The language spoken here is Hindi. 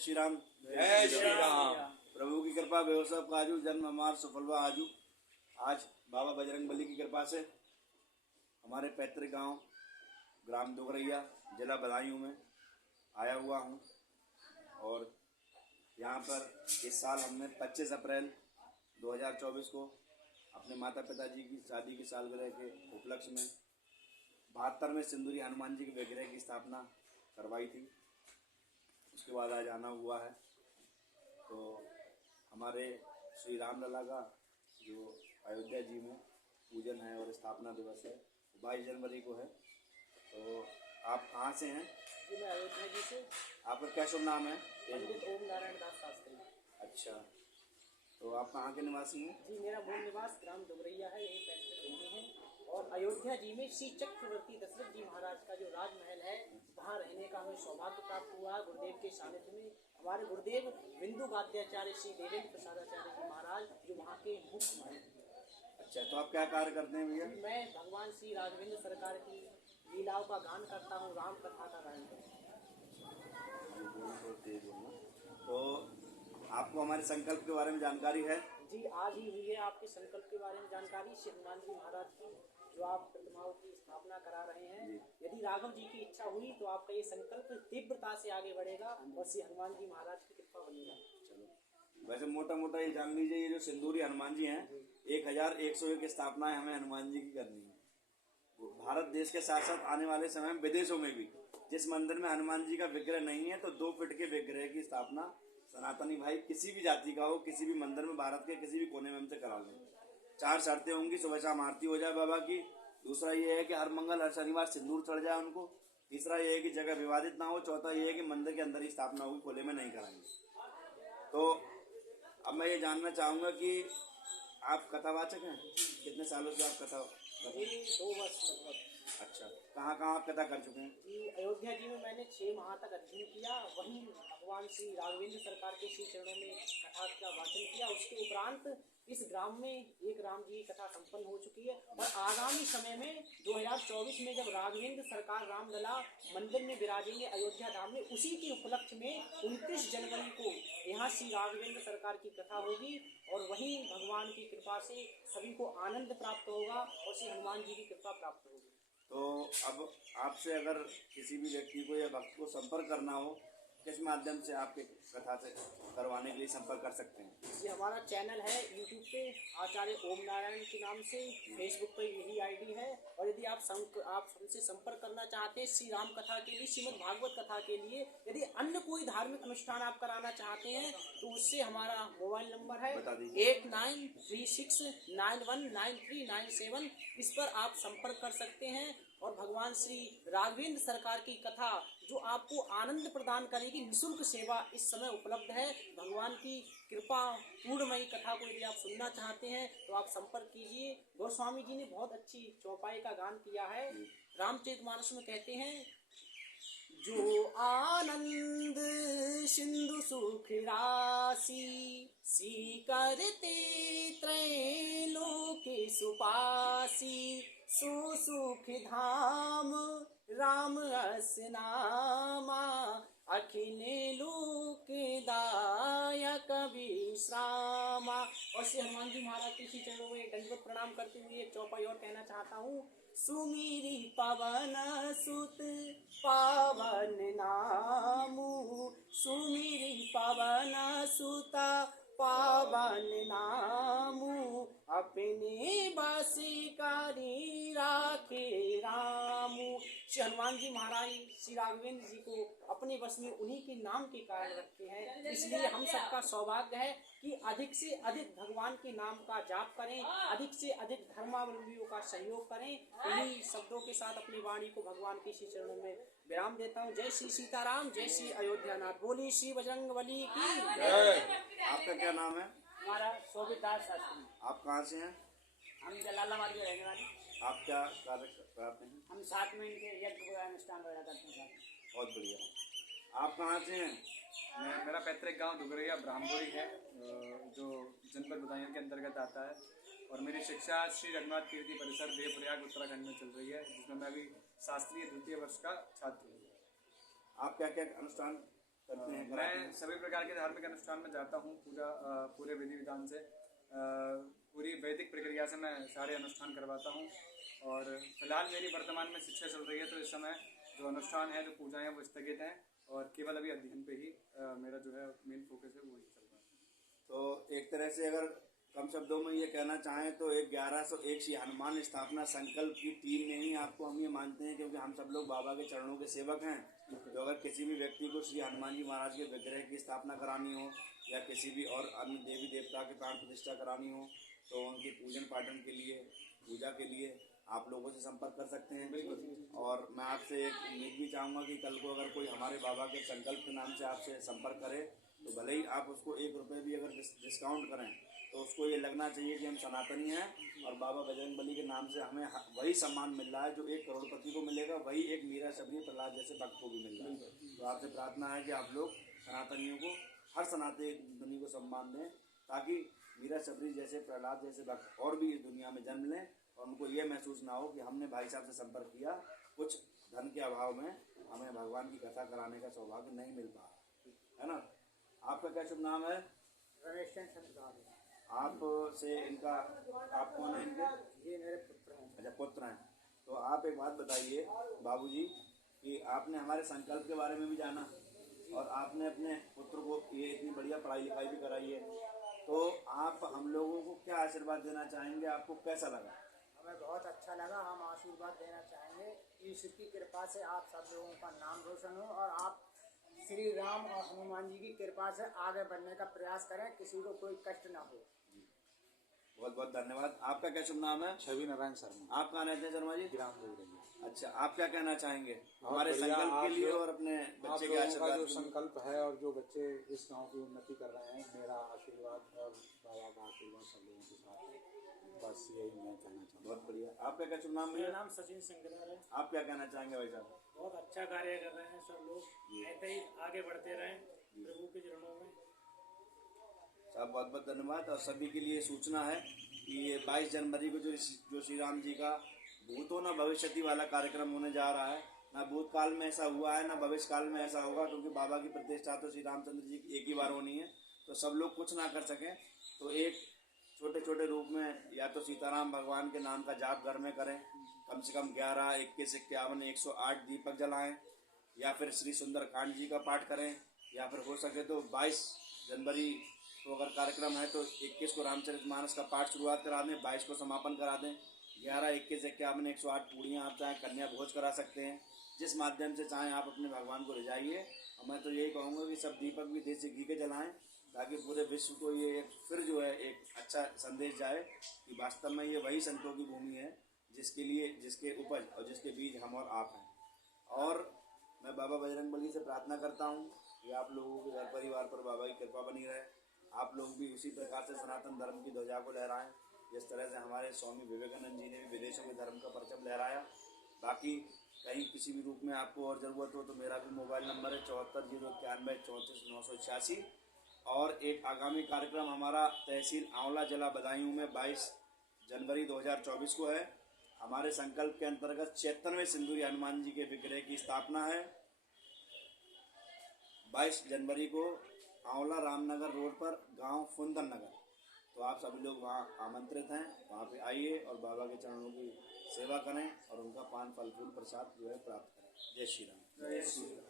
श्री राम। जय श्री राम। प्रभु की कृपा बेवसव काजू जन्म हमार सफलवा आजू। आज बाबा बजरंगबली की कृपा से हमारे पैतृक गांव ग्राम दुगरैया जिला बदायूं में आया हुआ हूं और यहां पर इस साल हमने 25 अप्रैल 2024 को अपने माता पिताजी की शादी की सालगिरह के उपलक्ष्य में 72वें सिंदूरी हनुमान जी के विग्रह की स्थापना करवाई थी। उसके बाद आज आना हुआ है। तो हमारे श्री रामलला का जो अयोध्या जी में पूजन है और स्थापना दिवस है 22 जनवरी को है। तो आप कहाँ से हैं? जी मैं अयोध्या जी से। आपका क्या शुभ नाम है? पंडित ओम नारायण दास शास्त्री। अच्छा, तो आप कहाँ के निवासी हैं? जी मेरा मूल निवास ग्राम दुगरैया है, यही पैतृक भूमि है। और अयोध्या जी में श्री चक्रवर्ती दशरथ जी महाराज का जो राजमहल है वहाँ रहने का हमें सौभाग्य प्राप्त हुआ गुरुदेव के सानिध्य में। हमारे गुरुदेव बिंदु वाद्याचार्य श्री देवेंद्र प्रसादाचार्य जी महाराज जो वहाँ के मुख्य महंत हैं। अच्छा, तो आप क्या कार्य करते हैं भैया? मैं भगवान श्री राघवेंद्र सरकार की लीलाओं का गान करता हूँ, राम कथा का गायन करता हूँ। तो आपको हमारे संकल्प के बारे में जानकारी है? जी आज ही हुई है आपके संकल्प के बारे में जानकारी श्री हनुमान जी महाराज की जो आप प्रतिमाओं की स्थापना करा रहे हैं। यदि राघव जी की इच्छा हुई तो आपका ये संकल्प तीव्रता से आगे बढ़ेगा और श्री हनुमान जी महाराज की कृपा बनेगा। चलो, वैसे मोटा मोटा ये जान लीजिए, ये जो सिंदूरी हनुमान जी हैं 1101 स्थापनाएं हमें हनुमान जी की करनी है। भारत देश के साथ साथ आने वाले समय में विदेशों में भी जिस मंदिर में हनुमान जी का विग्रह नहीं है तो 2 फीट के विग्रह की स्थापना सनातनी भाई किसी भी जाति का हो किसी भी मंदिर में भारत के किसी भी कोने में हमसे करा लें। 4 शर्तें होंगी, सुबह शाम आरती हो जाए बाबा की। दूसरा ये है कि हर मंगल हर शनिवार सिंदूर चढ़ जाए उनको। तीसरा ये है कि जगह विवादित ना हो। चौथा ये है कि मंदिर के अंदर ही स्थापना होगी, खुले में नहीं कराएंगे। तो अब मैं ये जानना चाहूँगा कि आप कथावाचक हैं? कितने सालों से आप कथा? 2 वर्ष लगभग। अच्छा, कहाँ कहाँ आप कथा कर चुके हैं? जी अयोध्या जी में मैंने 6 माह तक अध्ययन किया, वहीं भगवान श्री राघवेंद्र सरकार के श्री चरणों में कथा का वाचन किया। उसके उपरांत इस ग्राम में एक राम जी की कथा संपन्न हो चुकी है और आगामी समय में 2024 में जब राघवेंद्र सरकार रामलला मंदिर में विराजेंगे अयोध्या धाम में, उसी के उपलक्ष्य में 29 जनवरी को यहाँ श्री राघवेंद्र सरकार की कथा होगी और वहीं भगवान की कृपा से सभी को आनंद प्राप्त होगा और श्री हनुमान जी की कृपा प्राप्त होगी। तो अब आपसे अगर किसी भी व्यक्ति को या भक्त को संपर्क करना हो, किस माध्यम से आपके कथा से करवाने के लिए संपर्क कर सकते हैं? ये हमारा चैनल है यूट्यूब पे आचार्य ओम नारायण के नाम से, फेसबुक पे यही आईडी है। और यदि आप हमसे संपर्क करना चाहते हैं श्री राम कथा के लिए, श्रीमद् भागवत कथा के लिए, यदि अन्य कोई धार्मिक अनुष्ठान आप कराना चाहते हैं तो उससे हमारा मोबाइल नंबर है 8936919397। इस पर आप संपर्क कर सकते हैं और भगवान श्री राघवेंद्र सरकार की कथा जो आपको आनंद प्रदान करेगी, निःशुल्क सेवा इस समय उपलब्ध है। भगवान की कृपा पूर्णमयी कथा को यदि आप सुनना चाहते हैं तो आप संपर्क कीजिए। गोस्वामी जी ने बहुत अच्छी चौपाई का गान किया है। रामचरितमानस में कहते हैं, जो आनंद सिंधु सुख राशि सी करते त्रैलोक सुपासी सो सुख धाम राम अस नामा अखिल लोक दायक विश्रामा। और श्री हनुमान जी महाराज के श्री चरणों में दंडवत प्रणाम करते हुए एक चौपाई और कहना चाहता हूँ। सुमिरी पवन सुत पावन नामू, सुमिरी पवन सुत पावन नामू, अपने बसीकारी राखे रामू। श्री हनुमान जी महाराज श्री राघवेंद्र जी को अपने बस में उन्हीं के नाम के कारण रखे हैं। इसलिए हम सबका सौभाग्य है कि अधिक से अधिक भगवान के नाम का जाप करें, अधिक से अधिक धर्मावलंबियों का सहयोग करें। इन्हीं शब्दों के साथ अपनी वाणी को भगवान के श्री चरणों में विराम देता हूँ। जय श्री सीताराम, जय श्री अयोध्यानाथ, बोली श्री बजरंगबली की जय। आपका क्या नाम है? हमारा शोभित दास शास्त्री। आप कहाँ से हैं? हम जलालाबाद के रहने वाले। आप क्या कार्य कराते हैं? हम 7 में इनके यज्ञ अनुष्ठान वगैरह करते हैं। बहुत बढ़िया। आप कहाँ से हैं? मेरा पैतृक गांव दुगरैया ब्राह्मणपुरी है जो जनपद बदायूं के अंतर्गत आता है और मेरी शिक्षा श्री रघुनाथ कीर्ति परिसर देवप्रयाग उत्तराखंड में चल रही है, जिसमें मैं अभी शास्त्रीय 2य वर्ष का छात्र हूँ। आप क्या क्या अनुष्ठान करते हैं, कराते मैं हैं? सभी प्रकार के धार्मिक अनुष्ठान में जाता हूँ, पूजा पूरे विधि विधान से, पूरी वैदिक प्रक्रिया से मैं सारे अनुष्ठान करवाता हूँ। और फिलहाल मेरी वर्तमान में शिक्षा चल रही है, तो इस समय जो अनुष्ठान है, जो पूजाएं हैं, वो स्थगित हैं और केवल अभी अध्ययन पे ही मेरा जो है मेन फोकस है, वो ही चल रहा है। तो एक तरह से अगर कम शब्दों में ये कहना चाहें तो एक 1101 श्री हनुमान स्थापना संकल्प की टीम में ही आपको हम ये मानते हैं, क्योंकि हम सब लोग बाबा के चरणों के सेवक हैं। तो अगर किसी भी व्यक्ति को श्री हनुमान जी महाराज के विग्रह की स्थापना करानी हो या किसी भी और अन्य देवी देवता के प्राण प्रतिष्ठा करानी हो, तो उनके पूजन पाठन के लिए, पूजा के लिए आप लोगों से संपर्क कर सकते हैं। और मैं आपसे एक उम्मीद भी चाहूँगा कि कल को अगर कोई हमारे बाबा के संकल्प के नाम से आपसे संपर्क करे, तो भले ही आप उसको 1 रुपये भी अगर डिस्काउंट करें, तो उसको ये लगना चाहिए कि हम सनातनी हैं और बाबा बजरंगबली के नाम से हमें वही सम्मान मिल रहा है जो एक करोड़पति को मिलेगा, वही एक मीरा शबरी प्रहलाद जैसे भक्त को भी मिल रहा है। तो आपसे प्रार्थना है कि आप लोग सनातनियों को, हर सनातनी को सम्मान दें, ताकि मीरा शबरी जैसे, प्रहलाद जैसे भक्त और भी इस दुनिया में जन्म लें और उनको ये महसूस ना हो कि हमने भाई साहब से संपर्क किया, कुछ धन के अभाव में हमें भगवान की कथा कराने का सौभाग्य नहीं मिल पा रहा है ना। आपका क्या शुभ नाम है? रमेश चंद्र। आप से इनका, आप कौन है इनके? ये मेरे पुत्र हैं। अच्छा, पुत्र हैं। तो आप एक बात बताइए बाबूजी, कि आपने हमारे संकल्प के बारे में भी जाना और आपने अपने पुत्र को ये इतनी बढ़िया पढ़ाई लिखाई भी कराई है, तो आप हम लोगों को क्या आशीर्वाद देना चाहेंगे? आपको कैसा लगा? हमें बहुत अच्छा लगा। हम आशीर्वाद देना चाहेंगे, ईश्वर की कृपा से आप सब लोगों का नाम रोशन हो और आप श्री राम और हनुमान जी की कृपा से आगे बढ़ने का प्रयास करें, किसी को कोई कष्ट ना हो। बहुत बहुत धन्यवाद। आपका क्या शुभ नाम है? छवि नारायण शर्मा। आप कहाँ रहते हैं शर्मा जी? ग्राम दुगरैया। अच्छा, आप क्या कहना चाहेंगे बहुत हमारे बढ़िया। संकल्प के आप लिए जो- और अपने आप बच्चे के लोगों का आशीर्वाद जो के लिए? संकल्प है और जो बच्चे इस गांव की उन्नति कर रहे हैं, मेरा आशीर्वाद और बाबा का आशीर्वाद सब लोगों के साथ है। बस यही मैं कहना चाहूँगा। बहुत बढ़िया। आपका क्या शुभ नाम मेरा है? नाम सचिन सिंगलर है। आप क्या कहना चाहेंगे भाई साहब? बहुत अच्छा कार्य कर रहे हैं सब लोग, ऐसे ही आगे बढ़ते रहें प्रभु के चरणों में। साहब बहुत बहुत धन्यवाद। और सभी के लिए सूचना है कि ये 22 जनवरी को जो श्री राम जी का भूतो न भविष्यति वाला कार्यक्रम होने जा रहा है, ना भूतकाल में ऐसा हुआ है ना भविष्य काल में ऐसा होगा, क्योंकि बाबा की प्रतिष्ठा तो श्री रामचंद्र जी की एक ही बार होनी है। तो सब लोग कुछ ना कर सकें तो एक छोटे छोटे रूप में या तो सीताराम भगवान के नाम का जाप घर में करें, कम से कम 11, 21, 51, 108 दीपक जलाएं, या फिर श्री सुंदरकांड जी का पाठ करें, या फिर हो सके तो 22 जनवरी तो अगर कार्यक्रम है तो 21 को रामचरितमानस का पाठ शुरुआत करा दें, 22 को समापन करा दें। 11, 21, 51, 108 पूड़ियाँ आप चाहें कन्या भोज करा सकते हैं, जिस माध्यम से चाहें आप अपने भगवान को रिझाइए। और मैं तो यही कहूँगा कि सब दीपक भी देसी घी के जलाएं, ताकि पूरे विश्व को ये एक फिर जो है एक अच्छा संदेश जाए कि वास्तव में ये वही संतों की भूमि है जिसके लिए, जिसके उपज और जिसके बीज हम और आप हैं। और मैं बाबा बजरंगबली से प्रार्थना करता हूँ कि आप लोगों के घर परिवार पर बाबा की कृपा बनी रहे, आप लोग भी उसी प्रकार से सनातन धर्म की ध्वजा को लहराएं जिस तरह से हमारे स्वामी विवेकानंद जी ने भी विदेशों के धर्म का परचम लहराया। बाकी कहीं किसी भी रूप में आपको और ज़रूरत हो तो मेरा भी मोबाइल नंबर है 74 091 34 986। और एक आगामी कार्यक्रम हमारा तहसील आंवला जिला बदायूं में 22 जनवरी 2024 को है। हमारे संकल्प के अंतर्गत 76वें सिंदूरी हनुमान जी के विग्रह की स्थापना है 22 जनवरी को आंवला रामनगर रोड पर, गांव फुंदन नगर। तो आप सभी लोग वहां आमंत्रित हैं, वहां पे आइए और बाबा के चरणों की सेवा करें और उनका पान फल फूल प्रसाद जो है प्राप्त करें। जय श्री राम। जय श्री राम।